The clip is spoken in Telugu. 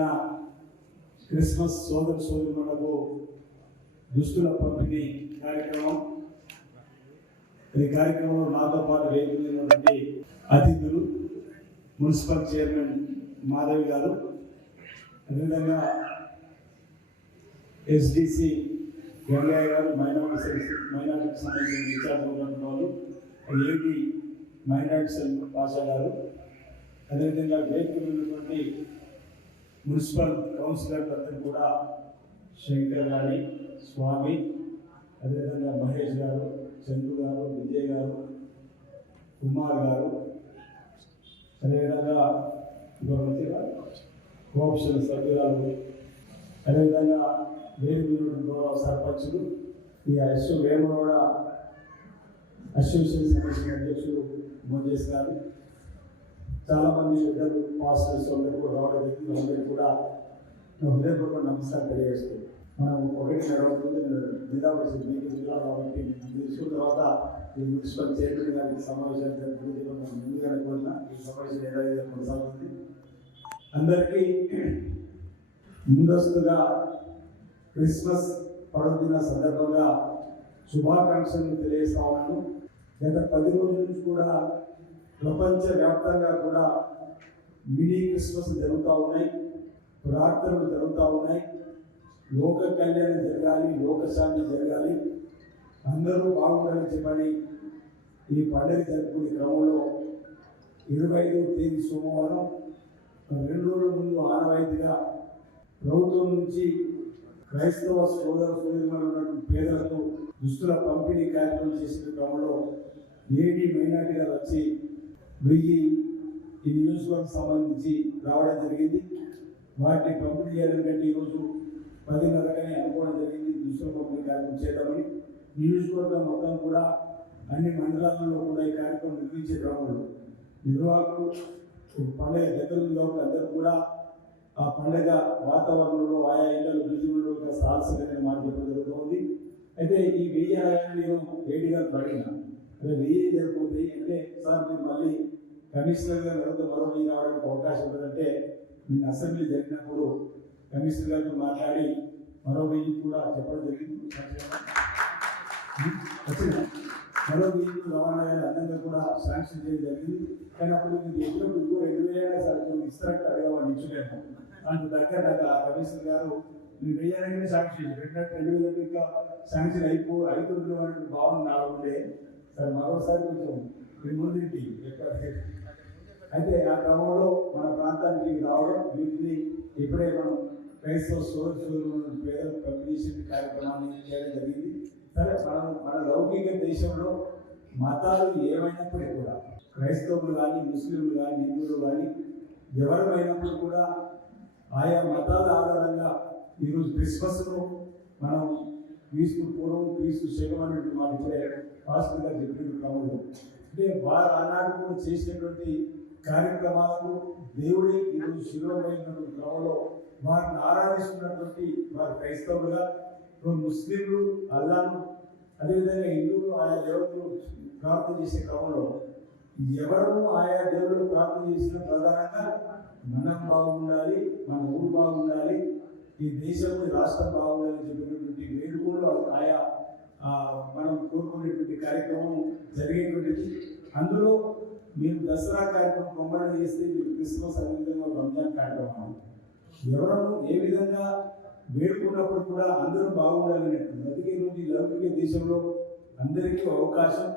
తెలంగాణ క్రిస్మస్ సోదరులకు దుస్తుల పంపిణీ కార్యక్రమం. ఈ కార్యక్రమంలో నాతో పాటు వేదికైనటువంటి అతిథులు మున్సిపల్ చైర్మన్ మాధవి గారు, అదేవిధంగా ఎస్డిసి గంగయ్య గారు, మైనార్టీకి సంబంధించిన ఇన్ఛార్జ్ ఉన్నటువంటి వాళ్ళు, ఏపీ మైనార్టీ సెల్ పాషా గారు, అదేవిధంగా వేదికైనటువంటి మున్సిపల్ కౌన్సిలర్లందరూ కూడా శంకర్ గారి, స్వామి, అదేవిధంగా మహేష్ గారు, చంద్రు గారు, విజయ్ గారు, కుమార్ గారు, అదేవిధంగా కోఆప్షన్ సభ్యురాలు, అదేవిధంగా వేదిక గౌరవ సర్పంచులు, ఈ వేమగౌడ అసోసియేషన్ సంబంధించిన అధ్యక్షులు మోజేష్ గారు, చాలామంది ఇద్దరు పాస్టర్స్ అందరూ కూడా రావడం జరిగింది. అందరికీ కూడా హృదయపూర్వక నమస్కారం తెలియజేస్తుంది. మనం ఒకటి నడవతుంది జిల్లా పరిషత్ మీటింగ్ జిల్లా కాబట్టి తీసుకున్న తర్వాత ఈ మున్సిపల్ చైర్మన్ గారికి సమావేశాలు జరుగుతుంది. మనం ముందుగా కోరిన ఈ సమావేశం ఏదైతే కొనసాగుతుంది. అందరికీ ముందస్తుగా క్రిస్మస్ పర్వదిన సందర్భంగా శుభాకాంక్షలు తెలియజేస్తా ఉన్నాను. గత 10 రోజుల నుంచి కూడా ప్రపంచవ్యాప్తంగా కూడా మినీ క్రిస్మస్ జరుగుతూ ఉన్నాయి, ప్రార్థనలు జరుగుతూ ఉన్నాయి. లోక కళ్యాణం జరగాలి, లోకశాంతి జరగాలి, అందరూ బాగుండాలని చెప్పని ఈ పండుగ జరుపుకునే క్రమంలో 25వ తేదీ సోమవారం 2 రోజుల ముందు ఆనవాయితీగా ప్రభుత్వం నుంచి క్రైస్తవ సోదరులు ఉన్నటువంటి పేదలకు దుస్తుల పంపిణీ కార్యక్రమం చేసిన క్రమంలో ఏడీ మైనార్టీ గారు వచ్చి 1000 ఈ నియోజకవర్గం సంబంధించి రావడం జరిగింది. వాటిని పంపిణీ చేయడం కంటే ఈరోజు 10:30 అనుకోవడం జరిగింది. దుస్తుల పంపిణీ కార్యక్రమం చేద్దామని నియోజకవర్గం మొత్తం కూడా అన్ని మండలాలలో కూడా ఈ కార్యక్రమం నిర్వహించే క్రమంలో నిర్వాహకులు పండుగ దగ్గరలు కాబట్టి అందరూ కూడా ఆ పండుగ వాతావరణంలో ఆయా ఇళ్లలో బిజీలో సాహసంగా మాట చెప్పడం జరుగుతుంది. అయితే ఈ 1000 నేను వేడిగా అడిగిన, అదే 1000 జరిగిపోతుంది అంటే సార్ మీరు మళ్ళీ కమిషనర్ గారు మరో 1000 రావడానికి అవకాశం ఉంటుందంటే నేను అసెంబ్లీ జరిగినప్పుడు కమిషనర్ గారితో మాట్లాడి మరో 1000 కూడా చెప్పడం జరిగింది. మరో 1000 రవాణా అందంగా కూడా శాంక్షన్ చేయడం జరిగింది. కానీ అప్పుడు మీకు ఎప్పుడు 2000 సార్ ఇస్తారంటే అడగవాడిని ఇచ్చలేము. దానికి దగ్గర కమిషనర్ గారు మీరు 1000 శాంక్షన్ చేసి 2000 ఇంకా శాంక్షన్ అవుతుంది అనే భావన నాకు ఉండే సార్ మరోసారి కొంచెం ముందుంటి అయితే ఆ క్రమంలో మన ప్రాంతానికి రావడం వీటిని ఇప్పుడే మనం క్రైస్తవ సోదరులు పేదలు పంపిణీ కార్యక్రమాన్ని చేయడం జరిగింది. సరే మన లౌకిక దేశంలో మతాలు ఏమైనప్పటికీ కూడా క్రైస్తవులు కానీ, ముస్లింలు కానీ, హిందువులు కానీ ఎవరైనప్పుడు కూడా ఆయా మతాల ఆధారంగా ఈరోజు క్రిస్మస్ను మనం క్రీస్తు శకం అనేటువంటి మాట ఇప్పుడే పాస్టర్ గారు చెప్పిన క్రమంలో అంటే వారు ఆనాడు కూడా చేసినటువంటి కార్యక్రమాలకు దేవుడే ఈరోజు శిరోమైనటువంటి క్రమంలో వారిని ఆరాధిస్తున్నటువంటి వారు క్రైస్తవులుగా, ముస్లింలు అల్లాను, అదేవిధంగా హిందువులు ఆయా దేవతలు ప్రార్థన చేసే క్రమంలో ఎవరు ఆయా దేవుడు ప్రార్థన చేసిన ప్రధానంగా మనం బాగుండాలి, మన ఊరు బాగుండాలి, ఈ దేశంలో రాష్ట్రం బాగుండాలని చెప్పినటువంటి వేడుకలు ఆయా మనం కోరుకునేటువంటి కార్యక్రమం జరిగేటువంటిది. అందులో మీరు దసరా కార్యక్రమం పంపణ చేస్తే మీరు క్రిస్మస్ అదేవిధంగా రంజాన్ కార్యక్రమం ఎవరను ఏ విధంగా వేడుకున్నప్పుడు కూడా అందరూ బాగుండాలనేటువంటి అందుకే రోజు ఈ లౌకిక దేశంలో అందరికీ అవకాశం